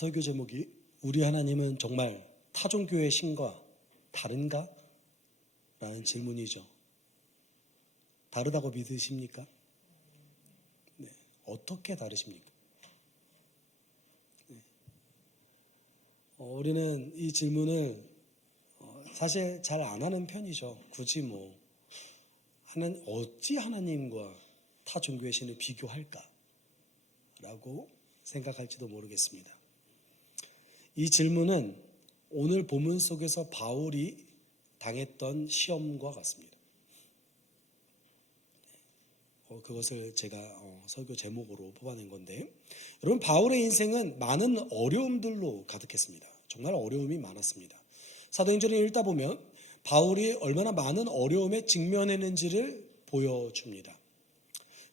설교 제목이 우리 하나님은 정말 타종교의 신과 다른가? 라는 질문이죠. 다르다고 믿으십니까? 네. 어떻게 다르십니까? 네. 우리는 이 질문을 사실 잘 안 하는 편이죠. 굳이 어찌 하나님과 타 종교의 신을 비교할까? 라고 생각할지도 모르겠습니다. 이 질문은 오늘 본문 속에서 바울이 당했던 시험과 같습니다. 그것을 제가 설교 제목으로 뽑아낸 건데, 여러분, 바울의 인생은 많은 어려움들로 가득했습니다. 정말 어려움이 많았습니다. 사도행전을 읽다 보면 바울이 얼마나 많은 어려움에 직면했는지를 보여줍니다.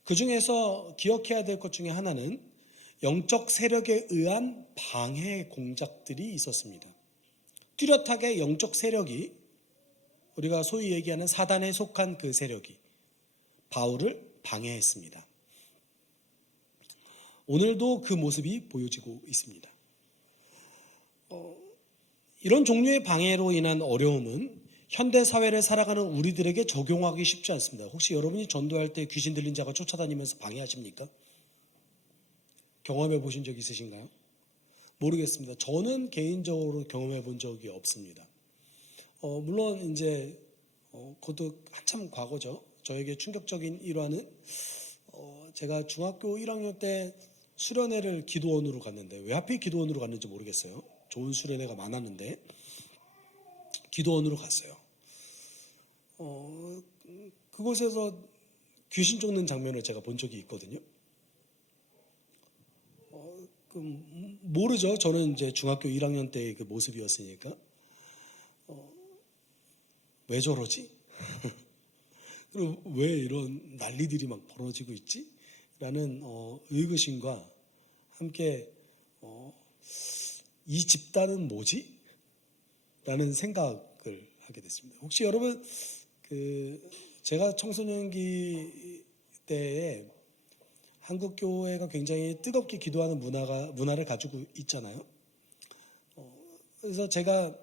그 중에서 기억해야 될 것 중에 하나는 영적 세력에 의한 방해 공작들이 있었습니다. 뚜렷하게 영적 세력이, 우리가 소위 얘기하는 사단에 속한 그 세력이 바울을 방해했습니다. 오늘도 그 모습이 보여지고 있습니다. 이런 종류의 방해로 인한 어려움은 현대 사회를 살아가는 우리들에게 적용하기 쉽지 않습니다. 혹시 여러분이 전도할 때 귀신 들린 자가 쫓아다니면서 방해하십니까? 경험해 보신 적 있으신가요? 모르겠습니다. 저는 개인적으로 경험해 본 적이 없습니다. 물론 이제 그것도 한참 과거죠. 저에게 충격적인 일화는 제가 중학교 1학년 때 수련회를 기도원으로 갔는데, 왜 하필 기도원으로 갔는지 모르겠어요. 좋은 수련회가 많았는데 기도원으로 갔어요. 그곳에서 귀신 쫓는 장면을 제가 본 적이 있거든요. 모르죠. 저는 이제 중학교 1학년 때의 그 모습이었으니까. 왜 저러지? 그리고 왜 이런 난리들이 막 벌어지고 있지? 라는 의구심과 함께 이 집단은 뭐지? 라는 생각을 하게 됐습니다. 혹시 여러분, 제가 청소년기 때에 한국 교회가 굉장히 뜨겁게 기도하는 문화를 가지고 있잖아요. 그래서 제가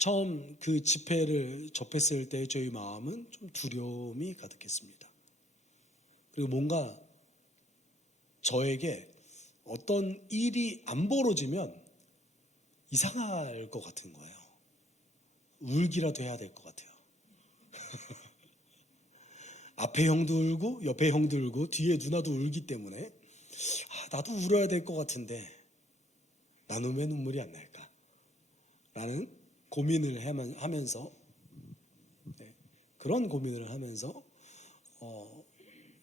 처음 그 집회를 접했을 때 저희 마음은 좀 두려움이 가득했습니다. 그리고 뭔가 저에게 어떤 일이 안 벌어지면 이상할 것 같은 거예요. 울기라도 해야 될 것 같아요. 앞에 형도 울고 옆에 형도 울고 뒤에 누나도 울기 때문에 나도 울어야 될 것 같은데 나는 왜 눈물이 안 날까? 라는 고민을 하면서 그런 고민을 하면서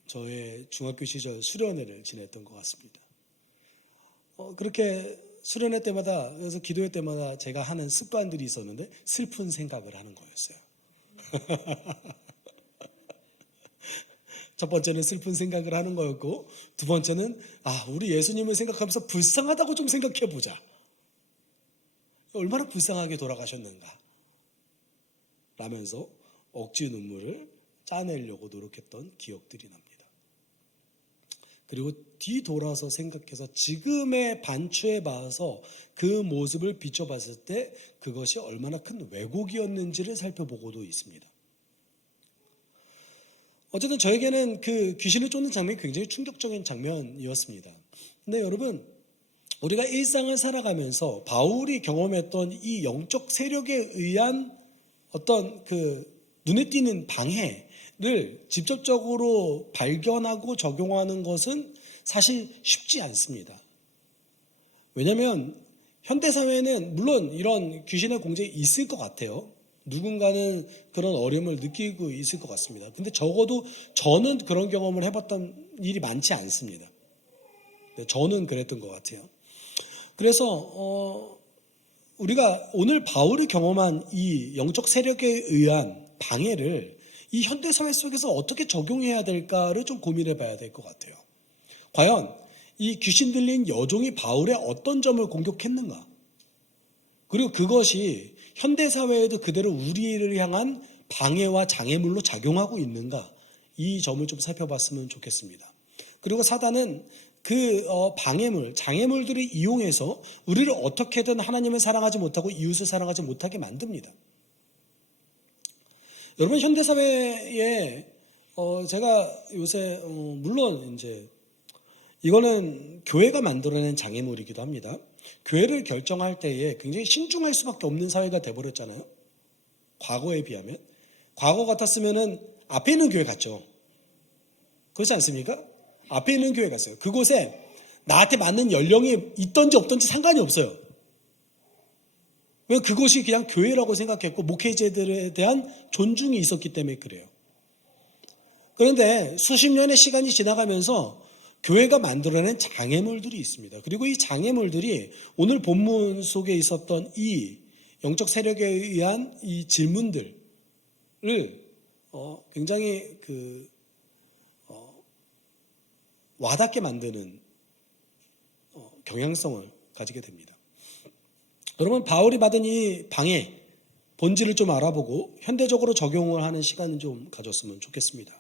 저의 중학교 시절 수련회를 지냈던 것 같습니다. 그렇게 수련회 때마다, 그래서 기도회 때마다 제가 하는 습관들이 있었는데 슬픈 생각을 하는 거였어요. 첫 번째는 슬픈 생각을 하는 거였고, 두 번째는 우리 예수님을 생각하면서 불쌍하다고 좀 생각해 보자. 얼마나 불쌍하게 돌아가셨는가 라면서 억지 눈물을 짜내려고 노력했던 기억들이 납니다. 그리고 뒤돌아서 생각해서 지금의 반추에 봐서 그 모습을 비춰봤을 때 그것이 얼마나 큰 왜곡이었는지를 살펴보고도 있습니다. 어쨌든 저에게는 그 귀신을 쫓는 장면이 굉장히 충격적인 장면이었습니다. 근데 여러분, 우리가 일상을 살아가면서 바울이 경험했던 이 영적 세력에 의한 어떤 그 눈에 띄는 방해를 직접적으로 발견하고 적용하는 것은 사실 쉽지 않습니다. 왜냐하면 현대사회에는 물론 이런 귀신의 공격이 있을 것 같아요. 누군가는 그런 어려움을 느끼고 있을 것 같습니다. 근데 적어도 저는 그런 경험을 해봤던 일이 많지 않습니다. 저는 그랬던 것 같아요. 그래서 우리가 오늘 바울이 경험한 이 영적 세력에 의한 방해를 이 현대사회 속에서 어떻게 적용해야 될까를 좀 고민해 봐야 될 것 같아요. 과연 이 귀신 들린 여종이 바울의 어떤 점을 공격했는가? 그리고 그것이 현대사회에도 그대로 우리를 향한 방해와 장애물로 작용하고 있는가? 이 점을 좀 살펴봤으면 좋겠습니다. 그리고 사단은 방해물, 장애물들을 이용해서 우리를 어떻게든 하나님을 사랑하지 못하고 이웃을 사랑하지 못하게 만듭니다. 여러분, 현대사회에 제가 요새 물론 이제 이거는 교회가 만들어낸 장애물이기도 합니다. 교회를 결정할 때에 굉장히 신중할 수밖에 없는 사회가 돼버렸잖아요. 과거에 비하면. 과거 같았으면은 앞에 있는 교회 갔죠. 그렇지 않습니까? 앞에 있는 교회 갔어요. 그곳에 나한테 맞는 연령이 있던지 없던지 상관이 없어요. 왜? 그곳이 그냥 교회라고 생각했고 목회자들에 대한 존중이 있었기 때문에 그래요. 그런데 수십 년의 시간이 지나가면서 교회가 만들어낸 장애물들이 있습니다. 그리고 이 장애물들이 오늘 본문 속에 있었던 이 영적 세력에 의한 이 질문들을 굉장히 와닿게 만드는 경향성을 가지게 됩니다. 여러분, 바울이 받은 이 방해 본질을 좀 알아보고 현대적으로 적용을 하는 시간을 좀 가졌으면 좋겠습니다.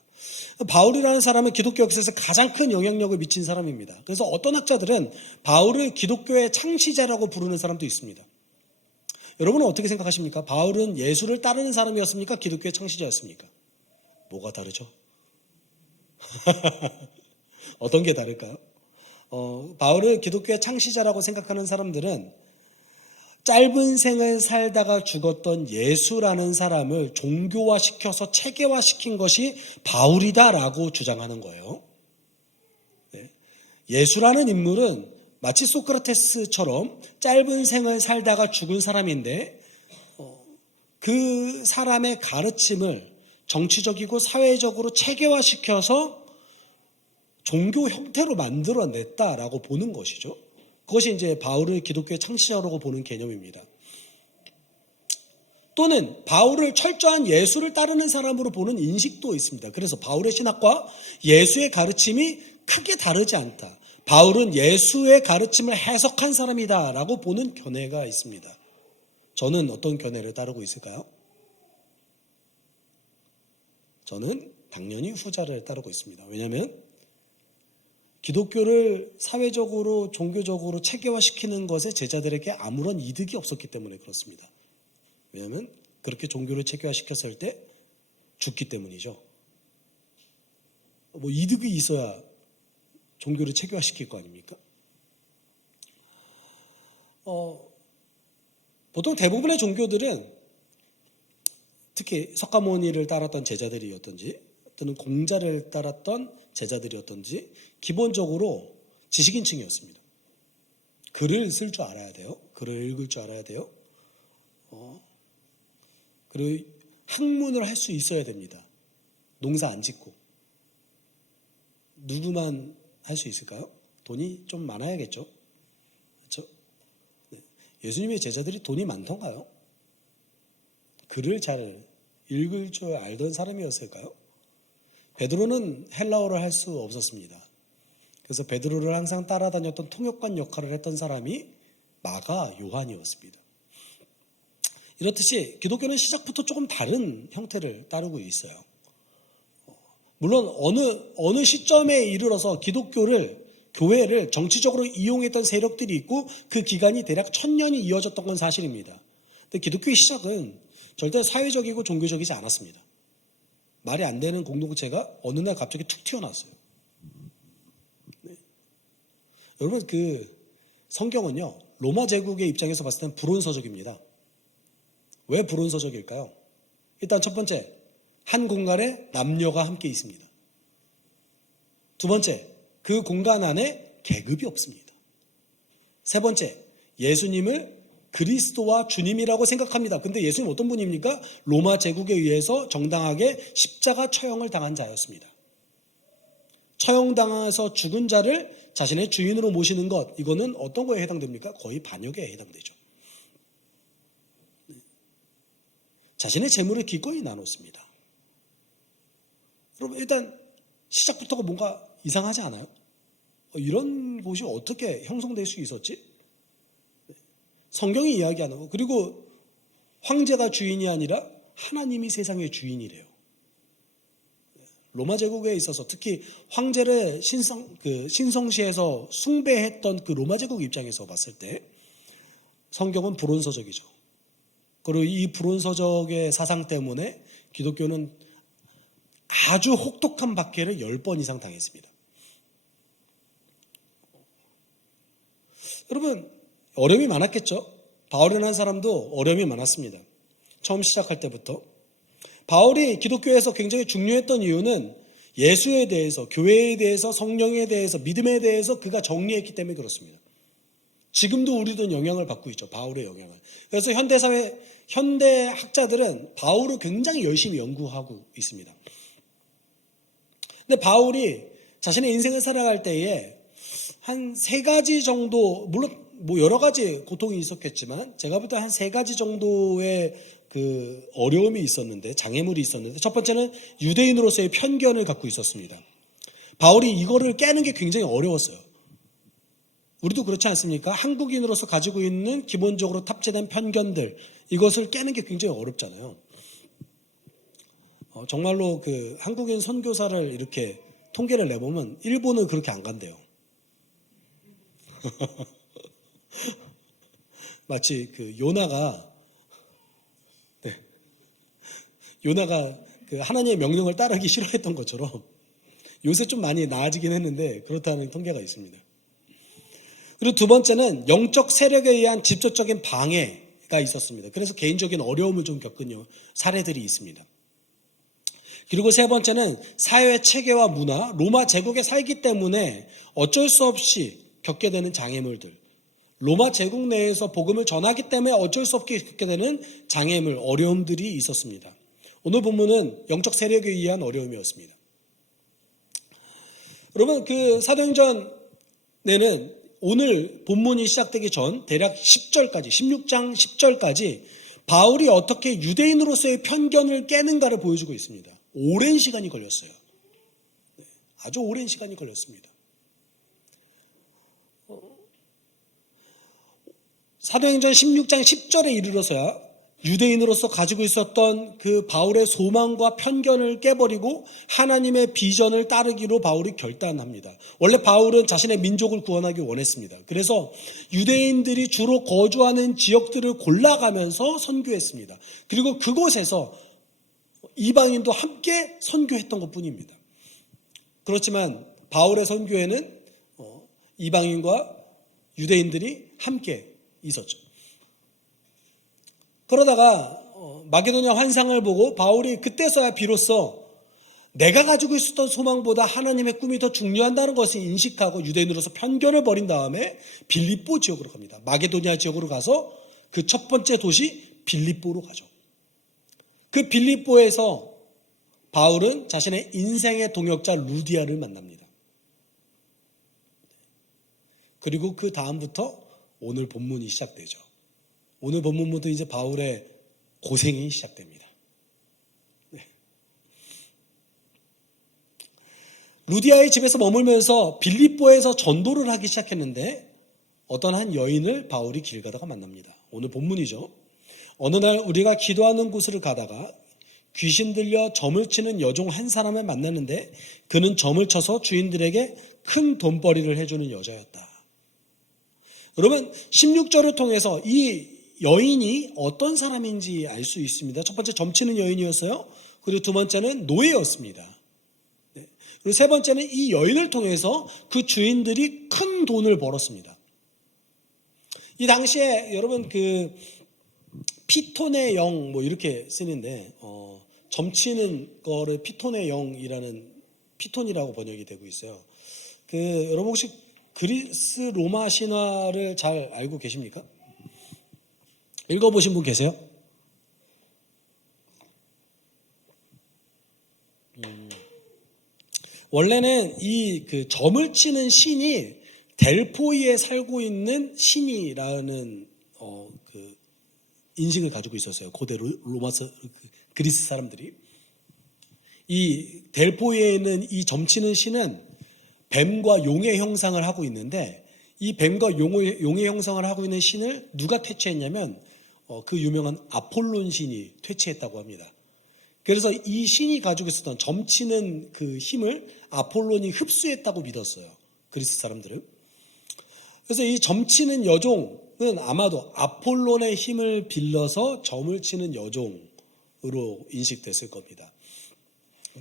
바울이라는 사람은 기독교 역사에서 가장 큰 영향력을 미친 사람입니다. 그래서 어떤 학자들은 바울을 기독교의 창시자라고 부르는 사람도 있습니다. 여러분은 어떻게 생각하십니까? 바울은 예수를 따르는 사람이었습니까? 기독교의 창시자였습니까? 뭐가 다르죠? 어떤 게 다를까요? 바울을 기독교의 창시자라고 생각하는 사람들은 짧은 생을 살다가 죽었던 예수라는 사람을 종교화시켜서 체계화시킨 것이 바울이다라고 주장하는 거예요. 예수라는 인물은 마치 소크라테스처럼 짧은 생을 살다가 죽은 사람인데 그 사람의 가르침을 정치적이고 사회적으로 체계화시켜서 종교 형태로 만들어냈다라고 보는 것이죠. 그것이 이제 바울을 기독교의 창시자라고 보는 개념입니다. 또는 바울을 철저한 예수를 따르는 사람으로 보는 인식도 있습니다. 그래서 바울의 신학과 예수의 가르침이 크게 다르지 않다. 바울은 예수의 가르침을 해석한 사람이다라고 보는 견해가 있습니다. 저는 어떤 견해를 따르고 있을까요? 저는 당연히 후자를 따르고 있습니다. 왜냐하면 기독교를 사회적으로 종교적으로 체계화시키는 것에 제자들에게 아무런 이득이 없었기 때문에 그렇습니다. 왜냐하면 그렇게 종교를 체계화시켰을 때 죽기 때문이죠. 뭐 이득이 있어야 종교를 체계화시킬 거 아닙니까? 보통 대부분의 종교들은 특히 석가모니를 따랐던 제자들이었던지 또는 공자를 따랐던 제자들이었던지 기본적으로 지식인층이었습니다. 글을 쓸 줄 알아야 돼요. 글을 읽을 줄 알아야 돼요. 그리고 학문을 할 수 있어야 됩니다. 농사 안 짓고. 누구만 할 수 있을까요? 돈이 좀 많아야겠죠. 그렇죠? 네. 예수님의 제자들이 돈이 많던가요? 글을 잘 읽을 줄 알던 사람이었을까요? 베드로는 헬라어를 할 수 없었습니다. 그래서 베드로를 항상 따라다녔던 통역관 역할을 했던 사람이 마가 요한이었습니다. 이렇듯이 기독교는 시작부터 조금 다른 형태를 따르고 있어요. 물론 어느 시점에 이르러서 교회를 정치적으로 이용했던 세력들이 있고 그 기간이 대략 1000년이 이어졌던 건 사실입니다. 근데 기독교의 시작은 절대 사회적이고 종교적이지 않았습니다. 말이 안 되는 공동체가 어느 날 갑자기 툭 튀어나왔어요. 네. 여러분, 성경은요, 로마 제국의 입장에서 봤을 때는 불온서적입니다. 왜 불온서적일까요? 일단 첫 번째, 한 공간에 남녀가 함께 있습니다. 두 번째, 그 공간 안에 계급이 없습니다. 세 번째, 예수님을 그리스도와 주님이라고 생각합니다. 근데 예수님 어떤 분입니까? 로마 제국에 의해서 정당하게 십자가 처형을 당한 자였습니다. 처형당해서 죽은 자를 자신의 주인으로 모시는 것, 이거는 어떤 거에 해당됩니까? 거의 반역에 해당되죠. 자신의 재물을 기꺼이 나눴습니다. 여러분, 일단 시작부터가 뭔가 이상하지 않아요? 이런 곳이 어떻게 형성될 수 있었지? 성경이 이야기하는 거. 그리고 황제가 주인이 아니라 하나님이 세상의 주인이래요. 로마 제국에 있어서 특히 황제를 신성시에서 숭배했던 그 로마 제국 입장에서 봤을 때 성경은 불온서적이죠. 그리고 이 불온서적의 사상 때문에 기독교는 아주 혹독한 박해를 10번 이상 당했습니다. 여러분, 어려움이 많았겠죠? 바울이라는 사람도 어려움이 많았습니다. 처음 시작할 때부터. 바울이 기독교에서 굉장히 중요했던 이유는 예수에 대해서, 교회에 대해서, 성령에 대해서, 믿음에 대해서 그가 정리했기 때문에 그렇습니다. 지금도 우리도 영향을 받고 있죠. 바울의 영향을. 그래서 현대사회, 현대 학자들은 바울을 굉장히 열심히 연구하고 있습니다. 근데 바울이 자신의 인생을 살아갈 때에 한 3가지 정도, 물론 뭐 여러 가지 고통이 있었겠지만 제가 볼 때 한 3가지 정도의 그 어려움이 있었는데, 장애물이 있었는데, 첫 번째는 유대인으로서의 편견을 갖고 있었습니다. 바울이 이거를 깨는 게 굉장히 어려웠어요. 우리도 그렇지 않습니까? 한국인으로서 가지고 있는 기본적으로 탑재된 편견들, 이것을 깨는 게 굉장히 어렵잖아요. 정말로 그 한국인 선교사를 이렇게 통계를 내보면 일본은 그렇게 안 간대요. 마치 그 요나가 그 하나님의 명령을 따르기 싫어했던 것처럼 요새 좀 많이 나아지긴 했는데 그렇다는 통계가 있습니다. 그리고 두 번째는 영적 세력에 의한 직접적인 방해가 있었습니다. 그래서 개인적인 어려움을 좀 겪은 사례들이 있습니다. 그리고 세 번째는 사회 체계와 문화, 로마 제국에 살기 때문에 어쩔 수 없이 겪게 되는 장애물들, 로마 제국 내에서 복음을 전하기 때문에 어쩔 수 없게 겪게 되는 장애물, 어려움들이 있었습니다. 오늘 본문은 영적 세력에 의한 어려움이었습니다. 여러분, 그 사도행전에는 오늘 본문이 시작되기 전 대략 10절까지, 16장 10절까지 바울이 어떻게 유대인으로서의 편견을 깨는가를 보여주고 있습니다. 오랜 시간이 걸렸어요. 아주 오랜 시간이 걸렸습니다. 사도행전 16장 10절에 이르러서야 유대인으로서 가지고 있었던 그 바울의 소망과 편견을 깨버리고 하나님의 비전을 따르기로 바울이 결단합니다. 원래 바울은 자신의 민족을 구원하기 원했습니다. 그래서 유대인들이 주로 거주하는 지역들을 골라가면서 선교했습니다. 그리고 그곳에서 이방인도 함께 선교했던 것뿐입니다. 그렇지만 바울의 선교에는 이방인과 유대인들이 함께 있었죠. 그러다가 마게도냐 환상을 보고 바울이 그때서야 비로소 내가 가지고 있었던 소망보다 하나님의 꿈이 더 중요하다는 것을 인식하고 유대인으로서 편견을 버린 다음에 빌립보 지역으로 갑니다. 마게도냐 지역으로 가서 그 첫 번째 도시 빌립보로 가죠. 그 빌립보에서 바울은 자신의 인생의 동역자 루디아를 만납니다. 그리고 그 다음부터 오늘 본문이 시작되죠. 오늘 본문부터 이제 바울의 고생이 시작됩니다. 네. 루디아의 집에서 머물면서 빌립보에서 전도를 하기 시작했는데 어떤 한 여인을 바울이 길 가다가 만납니다. 오늘 본문이죠. 어느 날 우리가 기도하는 곳을 가다가 귀신 들려 점을 치는 여종 한 사람을 만났는데 그는 점을 쳐서 주인들에게 큰 돈벌이를 해주는 여자였다. 여러분 16절을 통해서 이 여인이 어떤 사람인지 알 수 있습니다. 첫 번째 점치는 여인이었어요. 그리고 두 번째는 노예였습니다. 네. 그리고 세 번째는 이 여인을 통해서 그 주인들이 큰 돈을 벌었습니다. 이 당시에 여러분 그 피톤의 영 뭐 이렇게 쓰는데 점치는 거를 피톤의 영이라는 피톤이라고 번역이 되고 있어요. 그 여러분 혹시 그리스 로마 신화를 잘 알고 계십니까? 읽어보신 분 계세요? 원래는 이 그 점을 치는 신이 델포이에 살고 있는 신이라는 그 인식을 가지고 있었어요. 고대 그리스 사람들이. 이 델포이에 있는 이 점치는 신은 뱀과 용의 형상을 하고 있는데 이 뱀과 용의 형상을 하고 있는 신을 누가 퇴치했냐면 그 유명한 아폴론 신이 퇴치했다고 합니다. 그래서 이 신이 가지고 있었던 점치는 그 힘을 아폴론이 흡수했다고 믿었어요. 그리스 사람들은. 그래서 이 점치는 여종은 아마도 아폴론의 힘을 빌려서 점을 치는 여종으로 인식됐을 겁니다.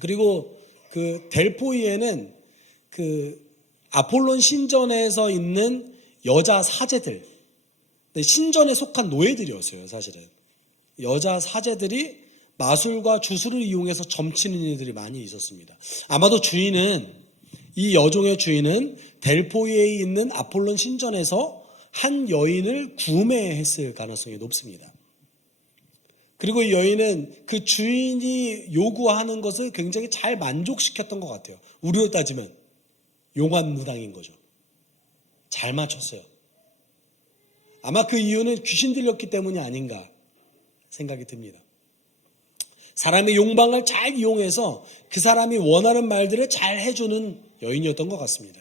그리고 그 델포이에는 그 아폴론 신전에서 있는 여자 사제들, 신전에 속한 노예들이었어요, 사실은. 여자 사제들이 마술과 주술을 이용해서 점치는 일들이 많이 있었습니다. 아마도 이 여종의 주인은 델포이에 있는 아폴론 신전에서 한 여인을 구매했을 가능성이 높습니다. 그리고 이 여인은 그 주인이 요구하는 것을 굉장히 잘 만족시켰던 것 같아요. 우리로 따지면 용환무당인 거죠. 잘 맞췄어요. 아마 그 이유는 귀신 들렸기 때문이 아닌가 생각이 듭니다. 사람의 욕망을 잘 이용해서 그 사람이 원하는 말들을 잘 해주는 여인이었던 것 같습니다.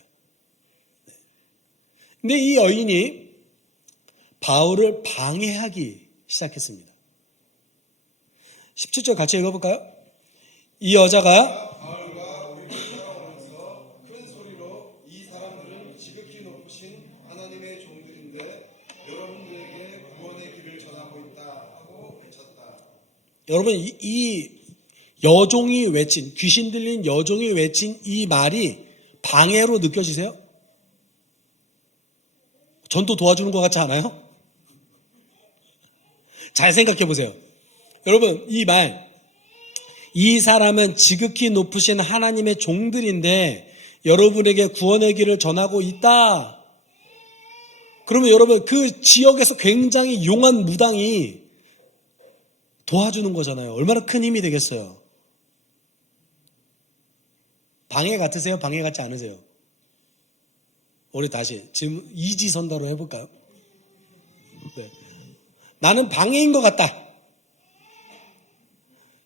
근데 이 여인이 바울을 방해하기 시작했습니다. 17절 같이 읽어볼까요? 이 여자가 바울과 우리를 따라오면서 큰 소리로 이 사람들은 지극히 높으신 하나님의 종들인데 여러분들에게 구원의 길을 전하고 있다 하고 외쳤다. 여러분 이 여종이 외친, 귀신 들린 여종이 외친 이 말이 방해로 느껴지세요? 전도 도와주는 것 같지 않아요? 잘 생각해 보세요. 여러분 이 사람은 지극히 높으신 하나님의 종들인데 여러분에게 구원의 길을 전하고 있다. 그러면 여러분 그 지역에서 굉장히 용한 무당이 도와주는 거잖아요. 얼마나 큰 힘이 되겠어요. 방해 같으세요? 방해 같지 않으세요? 우리 다시 지금 이지선다로 해볼까요? 네. 나는 방해인 것 같다.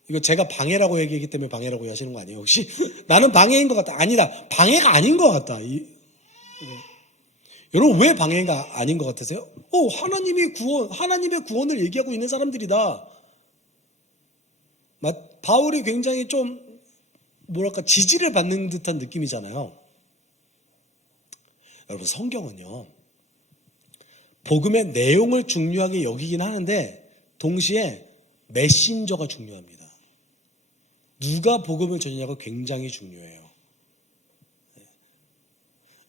이거 제가 방해라고 얘기하기 때문에 방해라고 하시는 거 아니에요 혹시? 나는 방해인 것 같다. 아니다. 방해가 아닌 것 같다. 여러분 왜 방해가 아닌 것 같으세요? 하나님의 구원을 얘기하고 있는 사람들이다. 바울이 굉장히 좀 지지를 받는 듯한 느낌이잖아요. 여러분 성경은요 복음의 내용을 중요하게 여기긴 하는데 동시에 메신저가 중요합니다. 누가 복음을 전하냐가 굉장히 중요해요.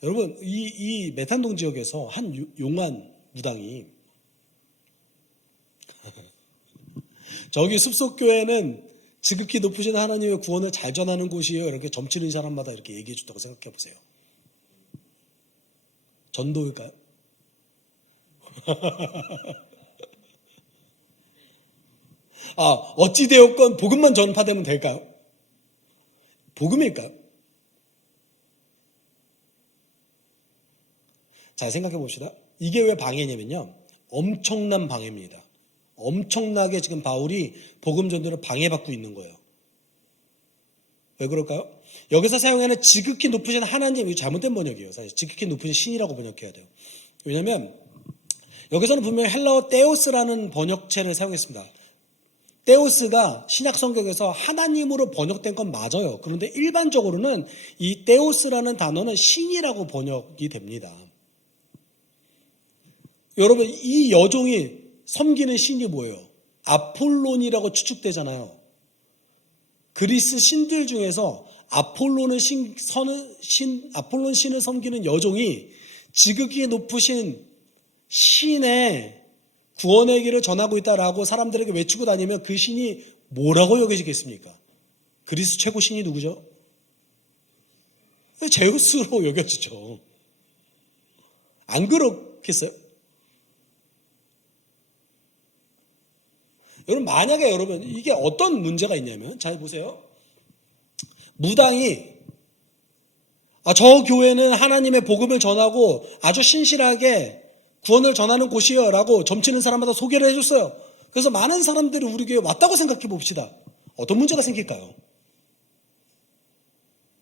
여러분 이 메탄동 지역에서 한 용한 무당이 저기 숲속교회는 지극히 높으신 하나님의 구원을 잘 전하는 곳이에요. 이렇게 점치는 사람마다 이렇게 얘기해 줬다고 생각해 보세요. 전도일까요? 어찌되었건 복음만 전파되면 될까요? 복음일까요? 잘 생각해 봅시다. 이게 왜 방해냐면요. 엄청난 방해입니다. 엄청나게 지금 바울이 복음 전도를 방해받고 있는 거예요. 왜 그럴까요? 여기서 사용하는 지극히 높으신 하나님, 이거 잘못된 번역이에요. 사실 지극히 높으신 신이라고 번역해야 돼요. 왜냐하면 여기서는 분명히 헬라어 떼오스라는 번역체를 사용했습니다. 떼오스가 신약 성경에서 하나님으로 번역된 건 맞아요. 그런데 일반적으로는 이 떼오스라는 단어는 신이라고 번역이 됩니다. 여러분 이 여종이 섬기는 신이 뭐예요? 아폴론이라고 추측되잖아요. 그리스 신들 중에서 아폴론 신을 섬기는 여종이 지극히 높으신 신의 구원의 길을 전하고 있다라고 사람들에게 외치고 다니면 그 신이 뭐라고 여겨지겠습니까? 그리스 최고 신이 누구죠? 제우스로 여겨지죠. 안 그렇겠어요? 여러분 만약에 여러분 이게 어떤 문제가 있냐면 잘 보세요. 무당이 저 교회는 하나님의 복음을 전하고 아주 신실하게 구원을 전하는 곳이에요 라고 점치는 사람마다 소개를 해줬어요. 그래서 많은 사람들이 우리 교회에 왔다고 생각해 봅시다. 어떤 문제가 생길까요?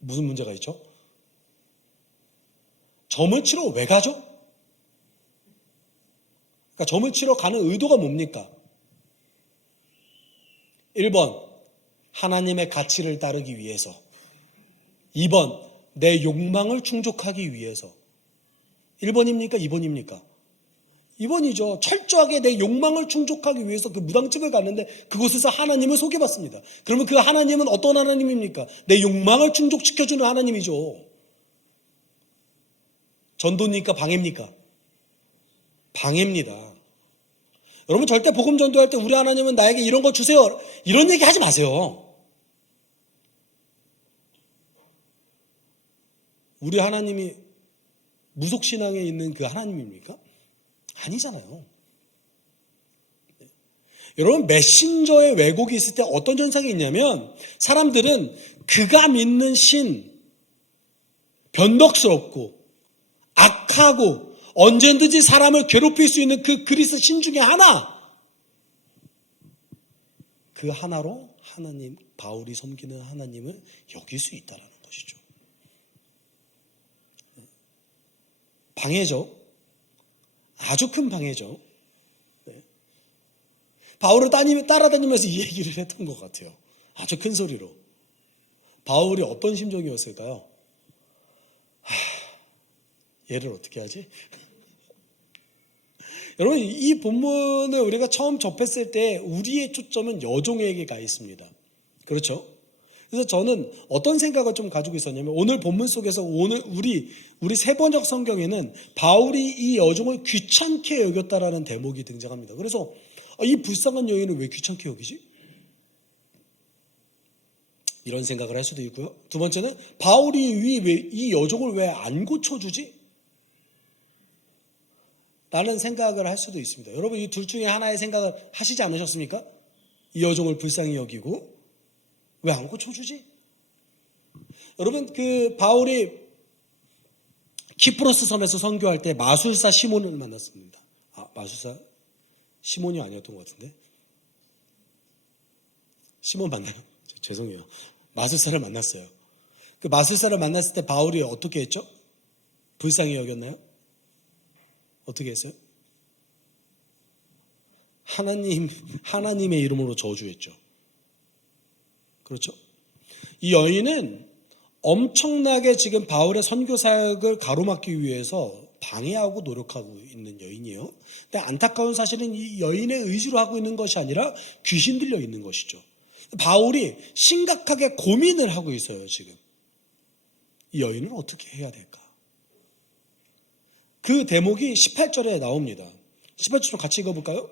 무슨 문제가 있죠? 점을 치러 왜 가죠? 그러니까 점을 치러 가는 의도가 뭡니까? 1번 하나님의 가치를 따르기 위해서. 2번, 내 욕망을 충족하기 위해서. 1번입니까? 2번입니까? 2번이죠. 철저하게 내 욕망을 충족하기 위해서 그 무당집을 갔는데 그곳에서 하나님을 소개받습니다. 그러면 그 하나님은 어떤 하나님입니까? 내 욕망을 충족시켜주는 하나님이죠. 전도입니까? 방해입니까? 방해입니다. 여러분 절대 복음 전도할 때 우리 하나님은 나에게 이런 거 주세요. 이런 얘기 하지 마세요. 우리 하나님이 무속신앙에 있는 그 하나님입니까? 아니잖아요. 여러분 메신저의 왜곡이 있을 때 어떤 현상이 있냐면 사람들은 그가 믿는 신 변덕스럽고 악하고 언제든지 사람을 괴롭힐 수 있는 그 그리스 신 중에 하나, 그 하나로 하나님, 바울이 섬기는 하나님을 여길 수 있다는 것이죠. 방해죠. 아주 큰 방해죠. 바울을 따라다니면서 이 얘기를 했던 것 같아요. 아주 큰 소리로. 바울이 어떤 심정이었을까요? 얘를 어떻게 하지? 여러분 이 본문을 우리가 처음 접했을 때 우리의 초점은 여종에게 가 있습니다. 그렇죠? 그래서 저는 어떤 생각을 좀 가지고 있었냐면 오늘 본문 속에서 오늘 우리 세번역 성경에는 바울이 이 여종을 귀찮게 여겼다라는 대목이 등장합니다. 그래서 이 불쌍한 여인은 왜 귀찮게 여기지? 이런 생각을 할 수도 있고요. 두 번째는 바울이 이 여종을 왜 안 고쳐주지? 라는 생각을 할 수도 있습니다. 여러분 이 둘 중에 하나의 생각을 하시지 않으셨습니까? 이 여종을 불쌍히 여기고 왜 안 고쳐주지? 여러분 그 바울이 키프로스 섬에서 선교할 때 마술사 시몬을 만났습니다. 마술사 시몬이 아니었던 것 같은데 시몬 맞나요? 죄송해요. 마술사를 만났어요. 그 마술사를 만났을 때 바울이 어떻게 했죠? 불쌍히 여겼나요? 어떻게 했어요? 하나님의 이름으로 저주했죠. 그렇죠? 이 여인은 엄청나게 지금 바울의 선교 사역을 가로막기 위해서 방해하고 노력하고 있는 여인이에요. 근데 안타까운 사실은 이 여인의 의지로 하고 있는 것이 아니라 귀신 들려 있는 것이죠. 바울이 심각하게 고민을 하고 있어요, 지금. 이 여인을 어떻게 해야 될까? 그 대목이 18절에 나옵니다. 18절 같이 읽어볼까요?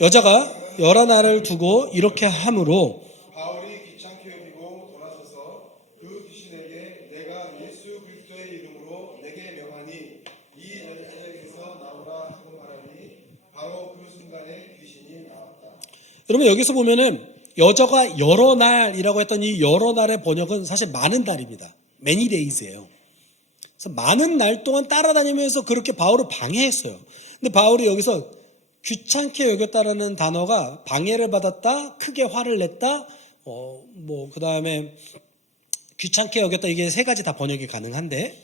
여자가 여러 날을 두고 이렇게 함으로 바울이 귀찮게 여기고 돌아서서 그 귀신에게 내가 예수 그리스도의 이름으로 내게 명하니 이 여자에게서 나오라 하고 말하니 바로 그 순간에 귀신이 나왔다. 여러분 여기서 보면은 여자가 여러 날이라고 했던 이 여러 날의 번역은 사실 많은 날입니다. many days예요. 그래서 많은 날 동안 따라다니면서 그렇게 바울을 방해했어요. 근데 바울이 여기서 귀찮게 여겼다라는 단어가 방해를 받았다, 크게 화를 냈다, 그 다음에 귀찮게 여겼다, 이게 세 가지 다 번역이 가능한데,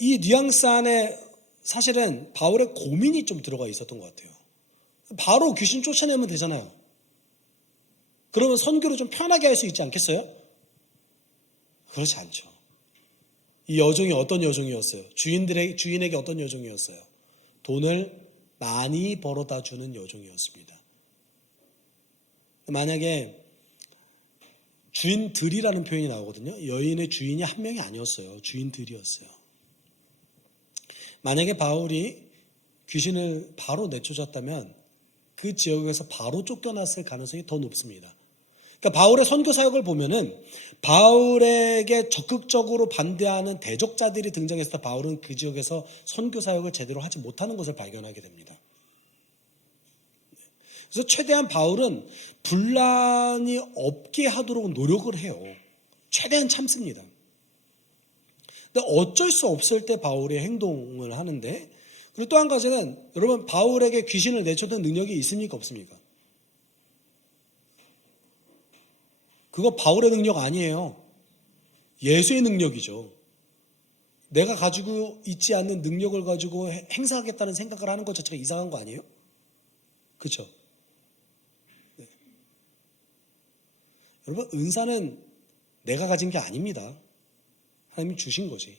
이 뉘앙스 안에 사실은 바울의 고민이 좀 들어가 있었던 것 같아요. 바로 귀신 쫓아내면 되잖아요. 그러면 선교를 좀 편하게 할 수 있지 않겠어요? 그렇지 않죠. 이 여종이 어떤 여종이었어요? 주인에게 어떤 여종이었어요? 돈을 많이 벌어다 주는 여종이었습니다. 만약에 주인들이라는 표현이 나오거든요. 여인의 주인이 한 명이 아니었어요. 주인들이었어요. 만약에 바울이 귀신을 바로 내쫓았다면 그 지역에서 바로 쫓겨났을 가능성이 더 높습니다. 그러니까 바울의 선교 사역을 보면은 바울에게 적극적으로 반대하는 대적자들이 등장했을 때 바울은 그 지역에서 선교 사역을 제대로 하지 못하는 것을 발견하게 됩니다. 그래서 최대한 바울은 분란이 없게 하도록 노력을 해요. 최대한 참습니다. 근데 어쩔 수 없을 때 바울이 행동을 하는데, 그리고 또 한 가지는 여러분 바울에게 귀신을 내쫓는 능력이 있습니까 없습니까? 그거 바울의 능력 아니에요. 예수의 능력이죠. 내가 가지고 있지 않는 능력을 가지고 행사하겠다는 생각을 하는 것 자체가 이상한 거 아니에요? 그렇죠? 네. 여러분, 은사는 내가 가진 게 아닙니다. 하나님이 주신 거지.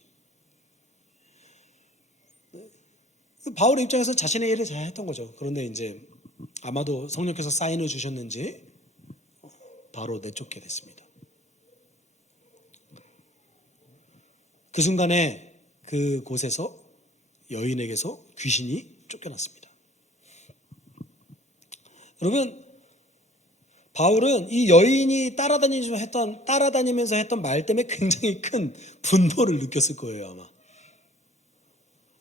바울의 입장에서 자신의 일을 잘 했던 거죠. 그런데 이제 아마도 성령께서 사인을 주셨는지 바로 내쫓게 됐습니다. 그 순간에 그곳에서 여인에게서 귀신이 쫓겨났습니다. 여러분, 바울은 이 여인이 따라다니면서 했던 말 때문에 굉장히 큰 분노를 느꼈을 거예요, 아마.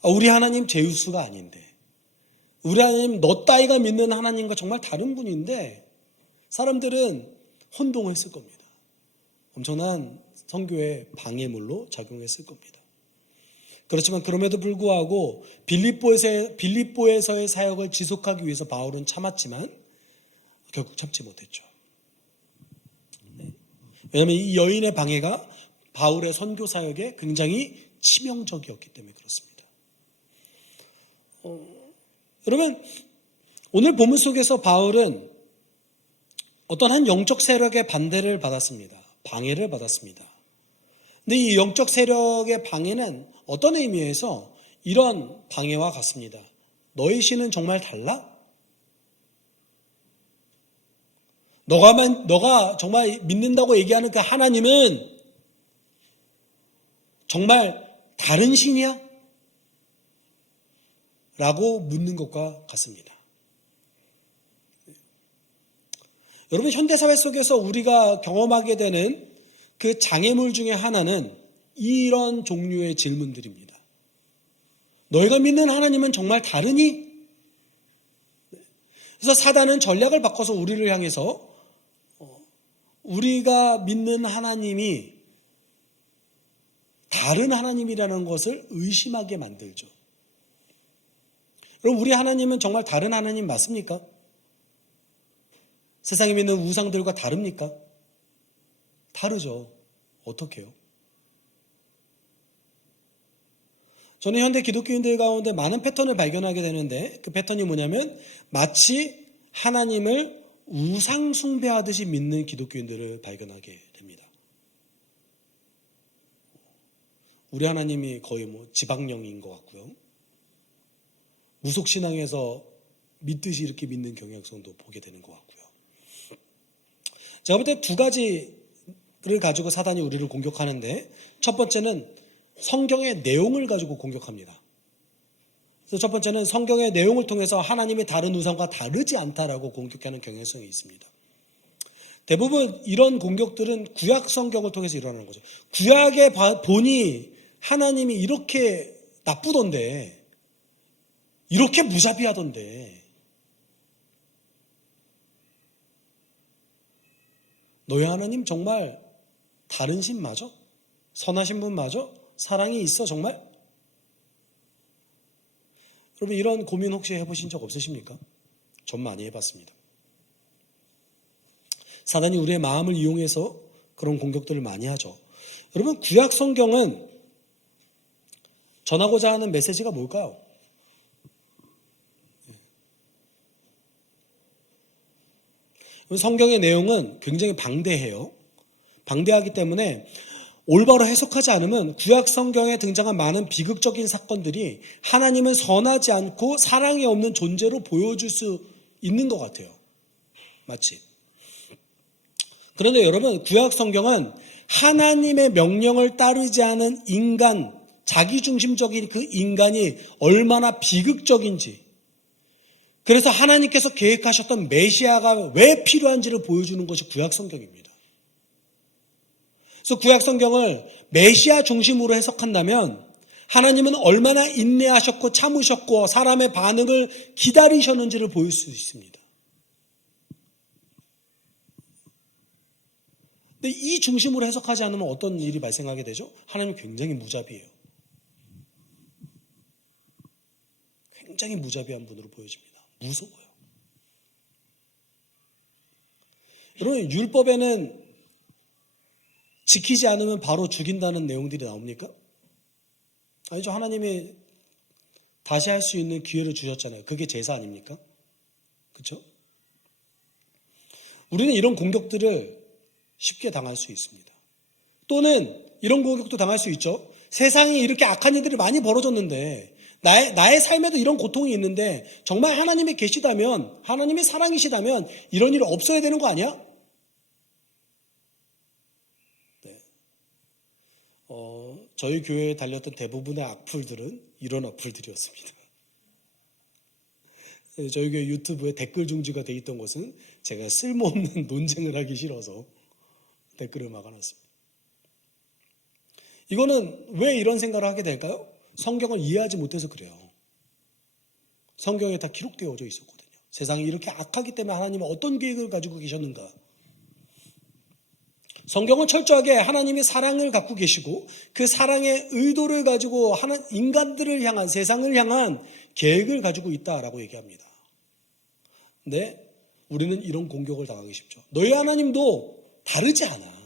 우리 하나님 제우스가 아닌데, 우리 하나님 너 따위가 믿는 하나님과 정말 다른 분인데, 사람들은 혼동했을 겁니다. 엄청난 선교의 방해물로 작용했을 겁니다. 그렇지만 그럼에도 불구하고 빌립보에서의 사역을 지속하기 위해서 바울은 참았지만 결국 참지 못했죠. 왜냐하면 이 여인의 방해가 바울의 선교 사역에 굉장히 치명적이었기 때문에 그렇습니다. 여러분, 오늘 본문 속에서 바울은 어떤 한 영적 세력의 반대를 받았습니다. 방해를 받았습니다. 근데 이 영적 세력의 방해는 어떤 의미에서 이런 방해와 같습니다. 너희 신은 정말 달라? 너가 정말 믿는다고 얘기하는 그 하나님은 정말 다른 신이야? 라고 묻는 것과 같습니다. 여러분, 현대사회 속에서 우리가 경험하게 되는 그 장애물 중에 하나는 이런 종류의 질문들입니다. 너희가 믿는 하나님은 정말 다르니? 그래서 사단은 전략을 바꿔서 우리를 향해서 우리가 믿는 하나님이 다른 하나님이라는 것을 의심하게 만들죠. 그럼 우리 하나님은 정말 다른 하나님 맞습니까? 세상에 믿는 우상들과 다릅니까? 다르죠. 어떻게요? 저는 현대 기독교인들 가운데 많은 패턴을 발견하게 되는데 그 패턴이 뭐냐면 마치 하나님을 우상 숭배하듯이 믿는 기독교인들을 발견하게 됩니다. 우리 하나님이 거의 지방령인 것 같고요. 무속신앙에서 믿듯이 이렇게 믿는 경향성도 보게 되는 것 같고요. 제가 볼 때 두 가지를 가지고 사단이 우리를 공격하는데 첫 번째는 성경의 내용을 가지고 공격합니다. 그래서 첫 번째는 성경의 내용을 통해서 하나님이 다른 우상과 다르지 않다라고 공격하는 경향성이 있습니다. 대부분 이런 공격들은 구약 성경을 통해서 일어나는 거죠. 구약에 보니 하나님이 이렇게 나쁘던데, 이렇게 무자비하던데, 너희 하나님 정말 다른 신 맞아? 선하신 분 맞아? 사랑이 있어 정말? 여러분, 이런 고민 혹시 해보신 적 없으십니까? 전 많이 해봤습니다. 사단이 우리의 마음을 이용해서 그런 공격들을 많이 하죠. 여러분, 구약 성경은 전하고자 하는 메시지가 뭘까요? 성경의 내용은 굉장히 방대해요. 방대하기 때문에 올바로 해석하지 않으면 구약 성경에 등장한 많은 비극적인 사건들이 하나님은 선하지 않고 사랑이 없는 존재로 보여줄 수 있는 것 같아요. 마치. 그런데 여러분, 구약 성경은 하나님의 명령을 따르지 않은 인간, 자기중심적인 그 인간이 얼마나 비극적인지, 그래서 하나님께서 계획하셨던 메시아가 왜 필요한지를 보여주는 것이 구약 성경입니다. 그래서 구약 성경을 메시아 중심으로 해석한다면 하나님은 얼마나 인내하셨고 참으셨고 사람의 반응을 기다리셨는지를 보일 수 있습니다. 근데 이 중심으로 해석하지 않으면 어떤 일이 발생하게 되죠? 하나님이 굉장히 무자비해요. 굉장히 무자비한 분으로 보여집니다. 무서워요. 여러분, 율법에는 지키지 않으면 바로 죽인다는 내용들이 나옵니까? 아니죠. 하나님이 다시 할 수 있는 기회를 주셨잖아요. 그게 제사 아닙니까? 그렇죠? 우리는 이런 공격들을 쉽게 당할 수 있습니다. 또는 이런 공격도 당할 수 있죠. 세상에 이렇게 악한 일들이 많이 벌어졌는데 나의 삶에도 이런 고통이 있는데 정말 하나님이 계시다면, 하나님이 사랑이시다면 이런 일이 없어야 되는 거 아니야? 네. 저희 교회에 달렸던 대부분의 악플들은 이런 악플들이었습니다. 저희 교회 유튜브에 댓글 중지가 돼 있던 것은 제가 쓸모없는 논쟁을 하기 싫어서 댓글을 막아놨습니다. 이거는 왜 이런 생각을 하게 될까요? 성경을 이해하지 못해서 그래요. 성경에 다 기록되어져 있었거든요. 세상이 이렇게 악하기 때문에 하나님은 어떤 계획을 가지고 계셨는가? 성경은 철저하게 하나님이 사랑을 갖고 계시고 그 사랑의 의도를 가지고 인간들을 향한, 세상을 향한 계획을 가지고 있다라고 얘기합니다. 근데 우리는 이런 공격을 당하기 쉽죠. 너희 하나님도 다르지 않아.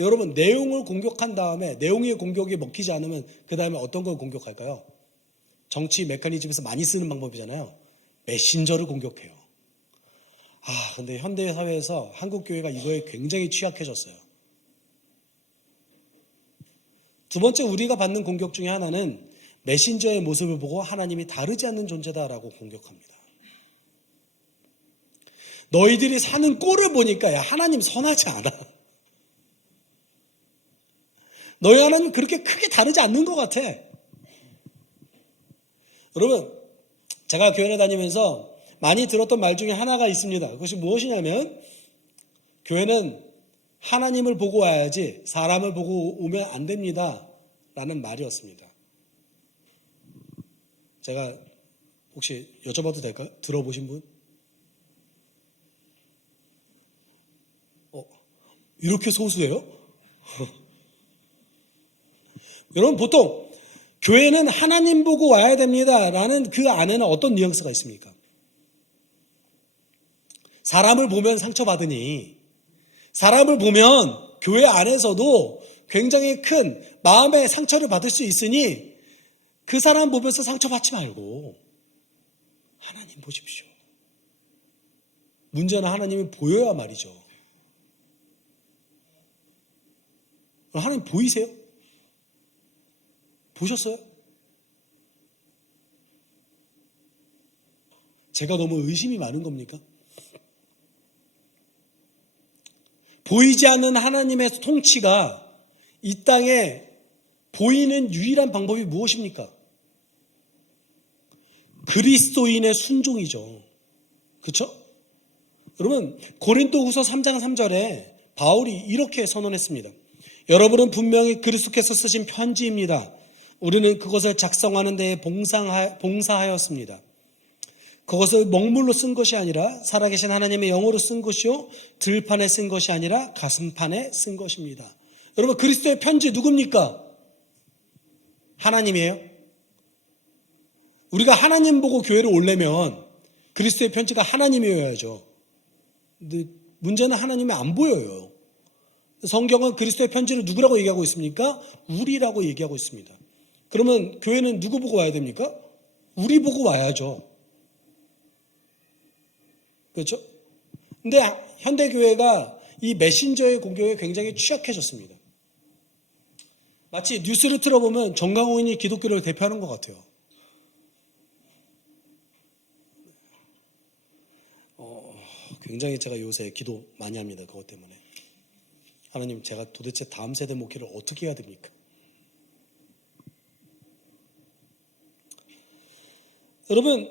여러분, 내용을 공격한 다음에 내용의 공격이 먹히지 않으면 그 다음에 어떤 걸 공격할까요? 정치 메커니즘에서 많이 쓰는 방법이잖아요. 메신저를 공격해요. 근데 현대 사회에서 한국 교회가 이거에 굉장히 취약해졌어요. 두 번째, 우리가 받는 공격 중에 하나는 메신저의 모습을 보고 하나님이 다르지 않는 존재다라고 공격합니다. 너희들이 사는 꼴을 보니까 야, 하나님 선하지 않아. 너희 하나님 그렇게 크게 다르지 않는 것 같아. 여러분, 제가 교회를 다니면서 많이 들었던 말 중에 하나가 있습니다. 그것이 무엇이냐면 교회는 하나님을 보고 와야지 사람을 보고 오면 안 됩니다 라는 말이었습니다. 제가 혹시 여쭤봐도 될까요? 들어보신 분? 이렇게 소수예요? 여러분, 보통 교회는 하나님 보고 와야 됩니다라는 그 안에는 어떤 뉘앙스가 있습니까? 사람을 보면 상처받으니, 사람을 보면 교회 안에서도 굉장히 큰 마음의 상처를 받을 수 있으니 그 사람 보면서 상처받지 말고 하나님 보십시오. 문제는 하나님이 보여야 말이죠. 하나님 보이세요? 보셨어요? 제가 너무 의심이 많은 겁니까? 보이지 않는 하나님의 통치가 이 땅에 보이는 유일한 방법이 무엇입니까? 그리스도인의 순종이죠. 그렇죠? 여러분, 고린도후서 3장 3절에 바울이 이렇게 선언했습니다. 여러분은 분명히 그리스도께서 쓰신 편지입니다. 우리는 그것을 작성하는 데에 봉사하였습니다. 그것을 먹물로 쓴 것이 아니라 살아계신 하나님의 영으로 쓴 것이요 들판에 쓴 것이 아니라 가슴판에 쓴 것입니다. 여러분, 그리스도의 편지 누굽니까? 하나님이에요. 우리가 하나님 보고 교회를 오려면 그리스도의 편지가 하나님이어야죠. 근데 문제는 하나님이 안 보여요. 성경은 그리스도의 편지를 누구라고 얘기하고 있습니까? 우리라고 얘기하고 있습니다. 그러면 교회는 누구 보고 와야 됩니까? 우리 보고 와야죠. 그렇죠? 근데 현대교회가 이 메신저의 공격에 굉장히 취약해졌습니다. 마치 뉴스를 틀어보면 정강훈이 기독교를 대표하는 것 같아요. 굉장히 제가 요새 기도 많이 합니다. 그것 때문에. 하나님, 제가 도대체 다음 세대 목회를 어떻게 해야 됩니까? 여러분,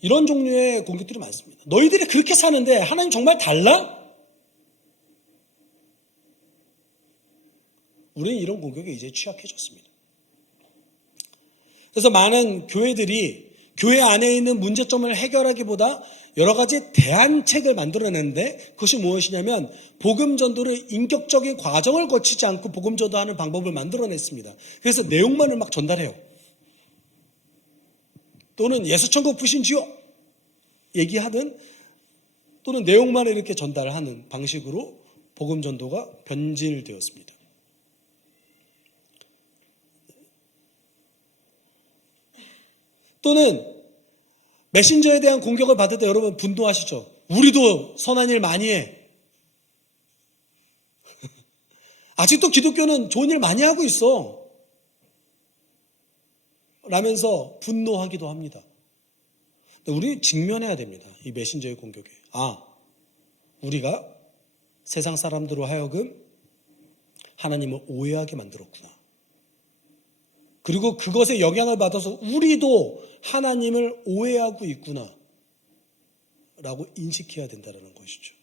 이런 종류의 공격들이 많습니다. 너희들이 그렇게 사는데 하나님 정말 달라? 우리는 이런 공격에 이제 취약해졌습니다. 그래서 많은 교회들이 교회 안에 있는 문제점을 해결하기보다 여러 가지 대안책을 만들어내는데 그것이 무엇이냐면 복음 전도를 인격적인 과정을 거치지 않고 복음 전도하는 방법을 만들어냈습니다. 그래서 내용만을 막 전달해요. 또는 예수 천국 부신지요 얘기하든 또는 내용만을 이렇게 전달하는 방식으로 복음 전도가 변질되었습니다. 또는 메신저에 대한 공격을 받을 때 여러분 분노하시죠? 우리도 선한 일 많이 해. 아직도 기독교는 좋은 일 많이 하고 있어. 라면서 분노하기도 합니다. 근데 우리 직면해야 됩니다. 이 메신저의 공격에. 우리가 세상 사람들로 하여금 하나님을 오해하게 만들었구나. 그리고 그것에 영향을 받아서 우리도 하나님을 오해하고 있구나. 라고 인식해야 된다는 것이죠.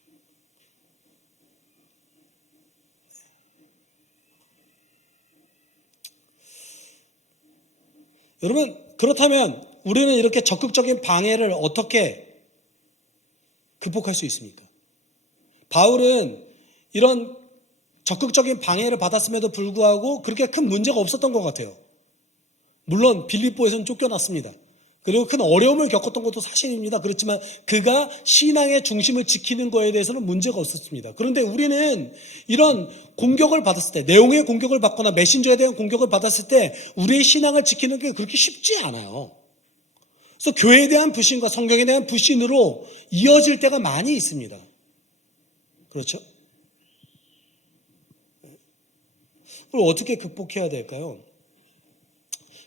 여러분, 그렇다면 우리는 이렇게 적극적인 방해를 어떻게 극복할 수 있습니까? 바울은 이런 적극적인 방해를 받았음에도 불구하고 그렇게 큰 문제가 없었던 것 같아요. 물론 빌립보에서는 쫓겨났습니다. 그리고 큰 어려움을 겪었던 것도 사실입니다. 그렇지만 그가 신앙의 중심을 지키는 거에 대해서는 문제가 없었습니다. 그런데 우리는 이런 공격을 받았을 때, 내용의 공격을 받거나 메신저에 대한 공격을 받았을 때 우리의 신앙을 지키는 게 그렇게 쉽지 않아요. 그래서 교회에 대한 불신과 성경에 대한 불신으로 이어질 때가 많이 있습니다. 그렇죠? 그걸 어떻게 극복해야 될까요?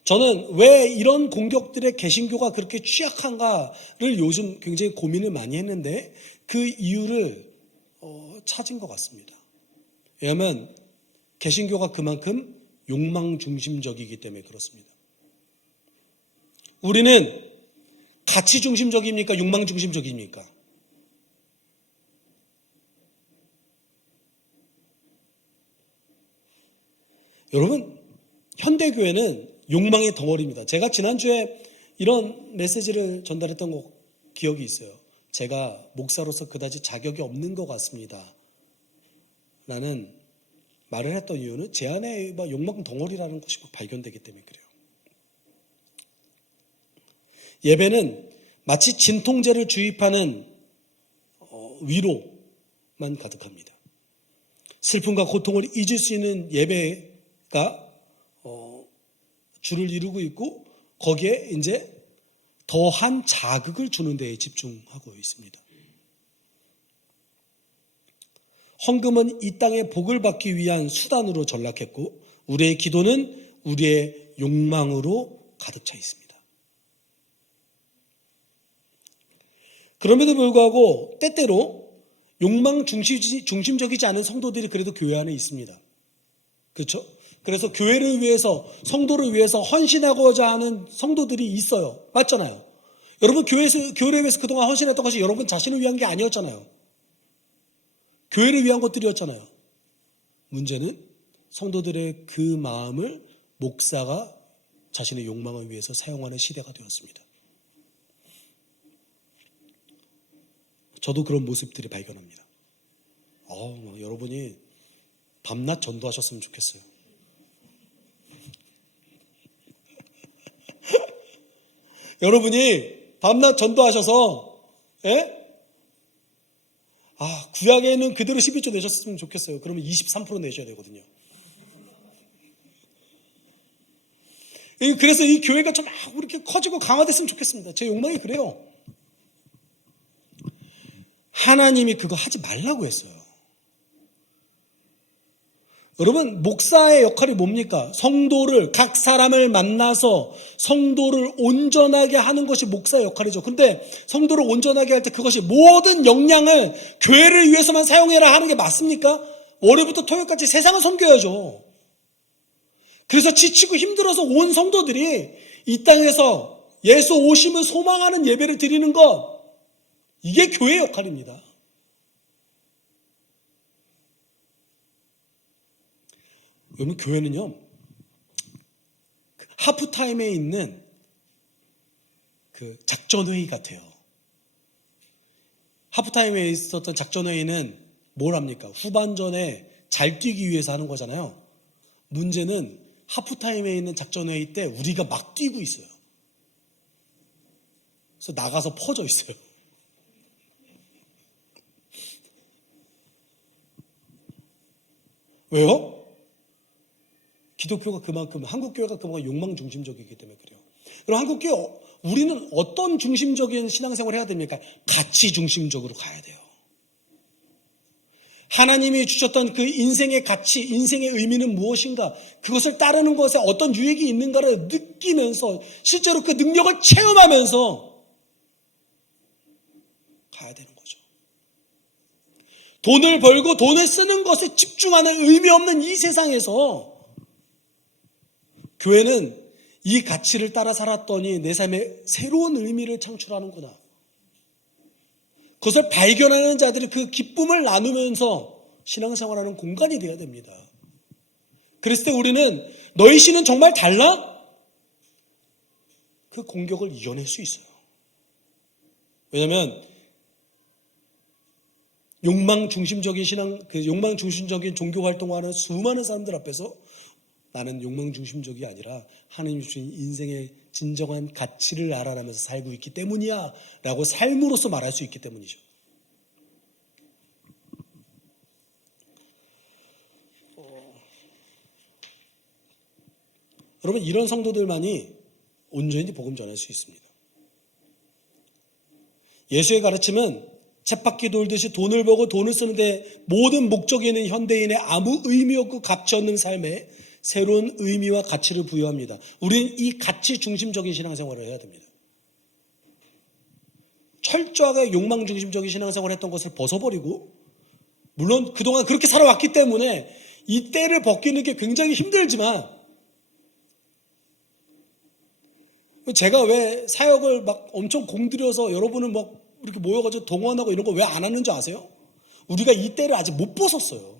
저는 왜 이런 공격들의 개신교가 그렇게 취약한가를 요즘 굉장히 고민을 많이 했는데 그 이유를 찾은 것 같습니다. 왜냐하면 개신교가 그만큼 욕망 중심적이기 때문에 그렇습니다. 우리는 가치 중심적입니까? 욕망 중심적입니까? 여러분, 현대교회는 욕망의 덩어리입니다. 제가 지난주에 이런 메시지를 전달했던 기억이 있어요. 제가 목사로서 그다지 자격이 없는 것 같습니다. 라는 말을 했던 이유는 제 안에 막 욕망 덩어리라는 것이 발견되기 때문에 그래요. 예배는 마치 진통제를 주입하는 위로만 가득합니다. 슬픔과 고통을 잊을 수 있는 예배가 주를 이루고 있고 거기에 이제 더한 자극을 주는 데에 집중하고 있습니다. 헌금은 이 땅의 복을 받기 위한 수단으로 전락했고 우리의 기도는 우리의 욕망으로 가득 차 있습니다. 그럼에도 불구하고 때때로 욕망 중심적이지 않은 성도들이 그래도 교회 안에 있습니다. 그렇죠? 그래서 교회를 위해서, 성도를 위해서 헌신하고자 하는 성도들이 있어요. 맞잖아요. 여러분 교회를 위해서 그동안 헌신했던 것이 여러분 자신을 위한 게 아니었잖아요. 교회를 위한 것들이었잖아요. 문제는 성도들의 그 마음을 목사가 자신의 욕망을 위해서 사용하는 시대가 되었습니다. 저도 그런 모습들을 발견합니다. 여러분이 밤낮 전도하셨으면 좋겠어요. 여러분이 밤낮 전도하셔서 구약에는 그대로 11조 내셨으면 좋겠어요. 그러면 23% 내셔야 되거든요. 그래서 이 교회가 좀 이렇게 커지고 강화됐으면 좋겠습니다. 제 욕망이 그래요. 하나님이 그거 하지 말라고 했어요. 여러분, 목사의 역할이 뭡니까? 성도를, 각 사람을 만나서 성도를 온전하게 하는 것이 목사의 역할이죠. 근데 성도를 온전하게 할 때 그것이 모든 역량을 교회를 위해서만 사용해라 하는 게 맞습니까? 월요일부터 토요일까지 세상을 섬겨야죠. 그래서 지치고 힘들어서 온 성도들이 이 땅에서 예수 오심을 소망하는 예배를 드리는 것, 이게 교회의 역할입니다. 여러분, 교회는요, 하프타임에 있는 그 작전회의 같아요. 하프타임에 있었던 작전회의는 뭘 합니까? 후반전에 잘 뛰기 위해서 하는 거잖아요. 문제는 하프타임에 있는 작전회의 때 우리가 막 뛰고 있어요. 그래서 나가서 퍼져 있어요. 왜요? 기독교가 그만큼, 한국교회가 그만큼 욕망 중심적이기 때문에 그래요. 그럼 한국교회, 우리는 어떤 중심적인 신앙생활을 해야 됩니까? 가치 중심적으로 가야 돼요. 하나님이 주셨던 그 인생의 가치, 인생의 의미는 무엇인가, 그것을 따르는 것에 어떤 유익이 있는가를 느끼면서 실제로 그 능력을 체험하면서 가야 되는 거죠. 돈을 벌고 돈을 쓰는 것에 집중하는 의미 없는 이 세상에서 교회는 이 가치를 따라 살았더니 내 삶에 새로운 의미를 창출하는구나. 그것을 발견하는 자들이 그 기쁨을 나누면서 신앙생활하는 공간이 되어야 됩니다. 그랬을 때 우리는 너희 신은 정말 달라? 그 공격을 이겨낼 수 있어요. 왜냐하면 욕망 중심적인 욕망 중심적인 종교 활동하는 수많은 사람들 앞에서 나는 욕망 중심적이 아니라 하나님 주신 인생의 진정한 가치를 알아가면서 살고 있기 때문이야 라고 삶으로서 말할 수 있기 때문이죠. 여러분, 이런 성도들만이 온전히 복음 전할 수 있습니다. 예수의 가르침은 쳇바퀴 돌듯이 돈을 벌고 돈을 쓰는데 모든 목적이 있는 현대인의 아무 의미 없고 가치 없는 삶에 새로운 의미와 가치를 부여합니다. 우리는 이 가치 중심적인 신앙생활을 해야 됩니다. 철저하게 욕망 중심적인 신앙생활을 했던 것을 벗어버리고, 물론 그동안 그렇게 살아왔기 때문에 이 때를 벗기는 게 굉장히 힘들지만, 제가 왜 사역을 막 엄청 공들여서 여러분을 막 이렇게 모여가지고 동원하고 이런 거 왜 안 하는 줄 아세요? 우리가 이 때를 아직 못 벗었어요.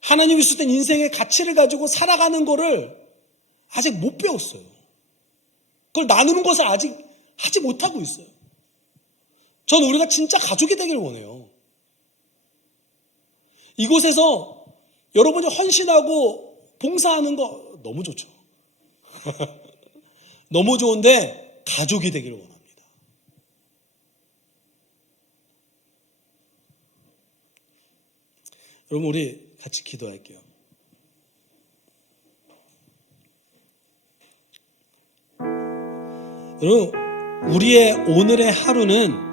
하나님이 주신 인생의 가치를 가지고 살아가는 거를 아직 못 배웠어요. 그걸 나누는 것을 아직 하지 못하고 있어요. 전 우리가 진짜 가족이 되길 원해요. 이곳에서 여러분이 헌신하고 봉사하는 거 너무 좋죠. 너무 좋은데 가족이 되길 원합니다. 여러분, 우리 같이 기도할게요. 여러분, 우리의 오늘의 하루는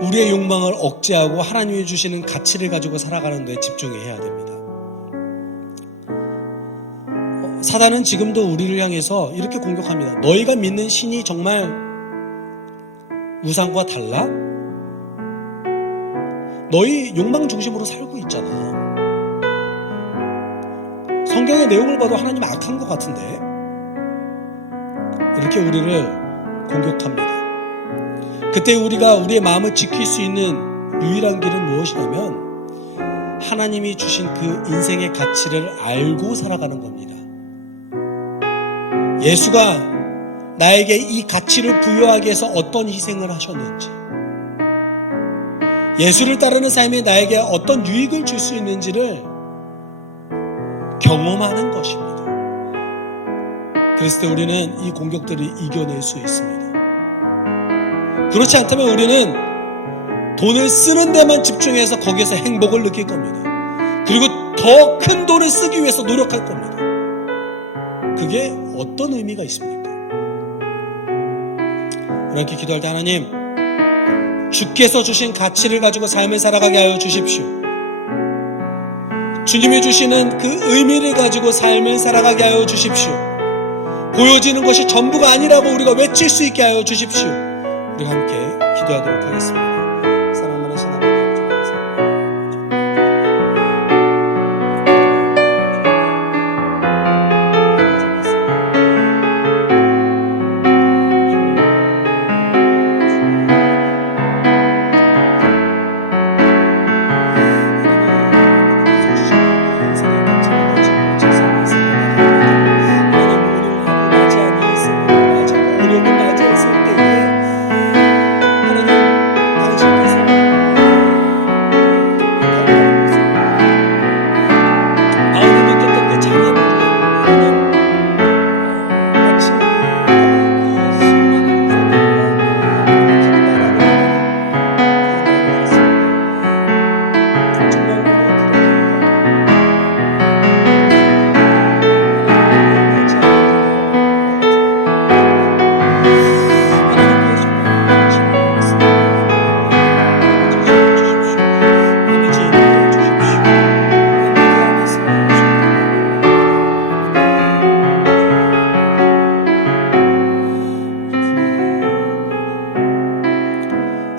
우리의 욕망을 억제하고 하나님이 주시는 가치를 가지고 살아가는 데 집중해야 됩니다. 사단은 지금도 우리를 향해서 이렇게 공격합니다. 너희가 믿는 신이 정말 우상과 달라? 너희 욕망 중심으로 살고 있잖아. 성경의 내용을 봐도 하나님 악한 것 같은데, 이렇게 우리를 공격합니다. 그때 우리가 우리의 마음을 지킬 수 있는 유일한 길은 무엇이냐면 하나님이 주신 그 인생의 가치를 알고 살아가는 겁니다. 예수가 나에게 이 가치를 부여하기 위해서 어떤 희생을 하셨는지, 예수를 따르는 삶이 나에게 어떤 유익을 줄 수 있는지를 경험하는 것입니다. 그랬을 때 우리는 이 공격들을 이겨낼 수 있습니다. 그렇지 않다면 우리는 돈을 쓰는 데만 집중해서 거기에서 행복을 느낄 겁니다. 그리고 더 큰 돈을 쓰기 위해서 노력할 겁니다. 그게 어떤 의미가 있습니까? 그렇게 기도할 때 하나님, 주께서 주신 가치를 가지고 삶을 살아가게 하여 주십시오. 주님이 주시는 그 의미를 가지고 삶을 살아가게 하여 주십시오. 보여지는 것이 전부가 아니라고 우리가 외칠 수 있게 하여 주십시오. 우리가 함께 기도하도록 하겠습니다. 사랑하는 하나님,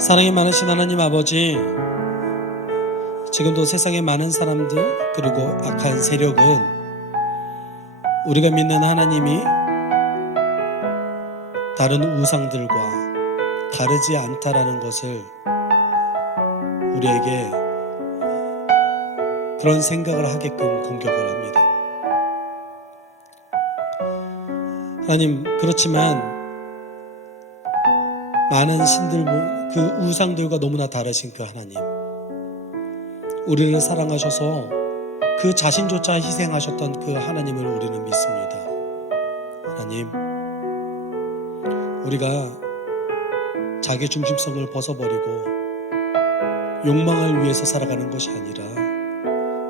사랑이 많으신 하나님 아버지, 지금도 세상의 많은 사람들 그리고 악한 세력은 우리가 믿는 하나님이 다른 우상들과 다르지 않다라는 것을 우리에게 그런 생각을 하게끔 공격을 합니다. 하나님, 그렇지만 많은 신들, 그 우상들과 너무나 다르신 그 하나님, 우리를 사랑하셔서 그 자신조차 희생하셨던 그 하나님을 우리는 믿습니다. 하나님, 우리가 자기 중심성을 벗어버리고 욕망을 위해서 살아가는 것이 아니라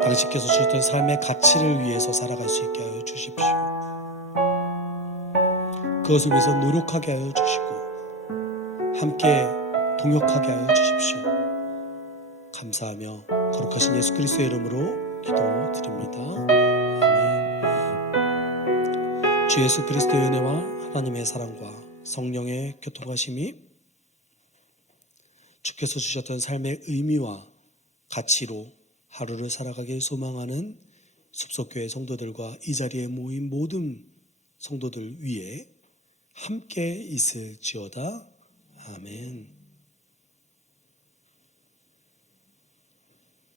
당신께서 주셨던 삶의 가치를 위해서 살아갈 수 있게 하여 주십시오. 그것을 위해서 노력하게 하여 주시고 함께 동역하게 하여 주십시오. 감사하며 거룩하신 예수 그리스도의 이름으로 기도드립니다. 아멘. 주 예수 그리스도의 은혜와 하나님의 사랑과 성령의 교통하심이 주께서 주셨던 삶의 의미와 가치로 하루를 살아가길 소망하는 숲속교회 성도들과 이 자리에 모인 모든 성도들 위에 함께 있을지어다. 아멘.